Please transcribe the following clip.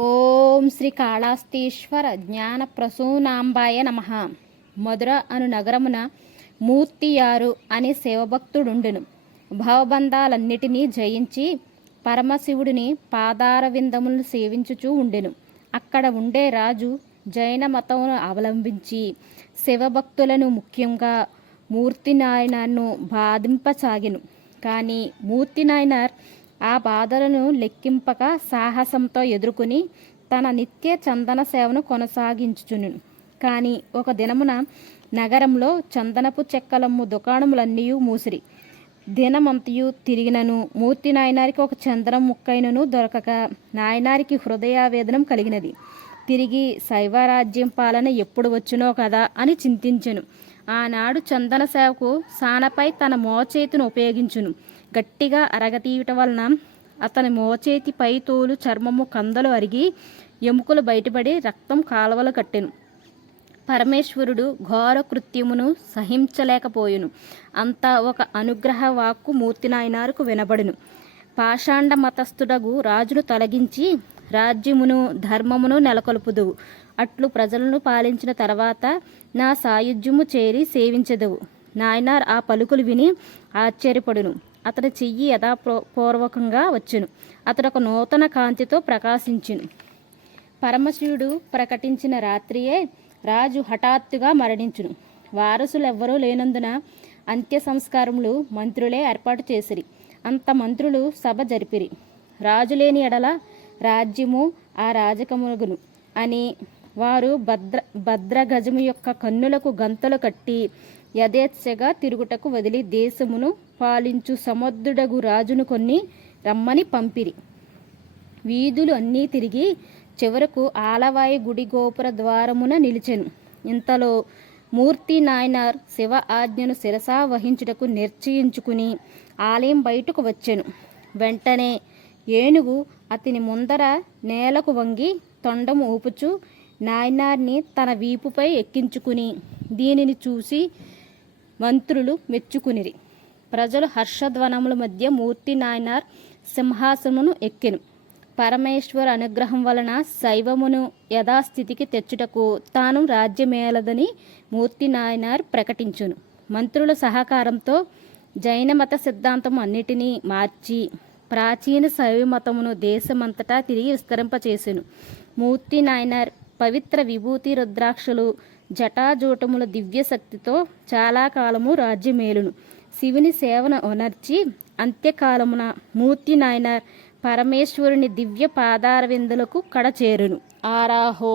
ఓం శ్రీ కాళాస్తీశ్వర జ్ఞాన ప్రసూనాంబాయ నమ. మధుర అను నగరమున మూర్తియారు అనే శివభక్తుడుండెను భవబంధాలన్నిటినీ జయించి పరమశివుడిని పాదార విందములను సేవించుచూ ఉండెను. అక్కడ ఉండే రాజు జైన మతమును అవలంబించి శివభక్తులను ముఖ్యంగా మూర్తి నాయనను బాధింపసాగెను కానీ మూర్తి నాయనర్ ఆ బాధలను లెక్కింపక సాహసంతో ఎదుర్కొని తన నిత్య చందన సేవను కొనసాగించుచును. కానీ ఒక దినమున నగరంలో చందనపు చెక్కలమ్ము దుకాణములన్నీ మూసిరి. దినమంతయు తిరిగినను మూర్తి నాయనారికి ఒక చందనం ముక్కైనను దొరకక నాయనారికి హృదయావేదనం కలిగినది. తిరిగి శైవరాజ్యం పాలన ఎప్పుడు వచ్చునో కదా అని చింతించెను. ఆనాడు చందన సేవకు సానపై తన మోచేతిని ఉపయోగించును. గట్టిగా అరగతీయట వలన అతని మోచేతి పై తోలు చర్మము కందలు అరిగి ఎముకలు బయటపడి రక్తం కాలువలు కట్టెను. పరమేశ్వరుడు ఘోర కృత్యమును సహించలేకపోయును. అంతా ఒక అనుగ్రహ వాక్కు మూర్తినాయనారుకు వినబడును. పాషాండ మతస్థుడగు రాజును తొలగించి రాజ్యమును ధర్మమును నెలకొల్పుదువు. అట్లు ప్రజలను పాలించిన తర్వాత నా సాయుధ్యము చేరి సేవించదవు. నాయనార్ ఆ పలుకులు విని ఆశ్చర్యపడును. అతడి చెయ్యి యథాపూర్వకంగా వచ్చును. అతడు ఒక నూతన కాంతితో ప్రకాశించును. పరమశివుడు ప్రకటించిన రాత్రియే రాజు హఠాత్తుగా మరణించును. వారసులెవ్వరూ లేనందున అంత్య సంస్కారములు మంత్రులే ఏర్పాటు చేసిరి. అంత మంత్రులు సభ జరిపిరి. రాజు లేని ఎడల రాజ్యము ఆ రాజకముగును అని వారు భద్ర భద్రగజము యొక్క కన్నులకు గంతలు కట్టి యథేచ్ఛగా తిరుగుటకు వదిలి దేశమును పాలించు సముద్రుడగు రాజును కొన్ని రమ్మని పంపిరి. వీధులు అన్నీ తిరిగి చివరకు ఆలవాయి గుడి గోపుర ద్వారమున నిలిచెను. ఇంతలో మూర్తి నాయనార్ శివ ఆజ్ఞను శిరసా వహించుటకు నిశ్చయించుకుని ఆలయం బయటకు వచ్చెను. వెంటనే ఏనుగు అతని ముందర నేలకు వంగి తొండము ఊపుచు నాయనార్ని తన వీపుపై ఎక్కించుకుని దీనిని చూసి మంత్రులు మెచ్చుకునిరి. ప్రజలు హర్షధ్వనముల మధ్య మూర్తి నాయనార్ సింహాసమును ఎక్కెను. పరమేశ్వర అనుగ్రహం వలన శైవమును యథాస్థితికి తెచ్చుటకు తాను రాజ్యమేలదని మూర్తి నాయనార్ ప్రకటించును. మంత్రుల సహకారంతో జైన మత సిద్ధాంతం అన్నిటినీ మార్చి ప్రాచీన శైవ మతమును దేశమంతటా తిరిగి విస్తరింపచేసెను. మూర్తి నాయనార్ పవిత్ర విభూతి రుద్రాక్షలు జటాజూటముల దివ్యశక్తితో చాలా కాలము రాజ్యమేలును. శివుని సేవను ఉనర్చి అంత్యకాలమున మూర్తి నాయనార్ పరమేశ్వరుని దివ్య పాదార విందులకు కడచేరును. ఆరాహో!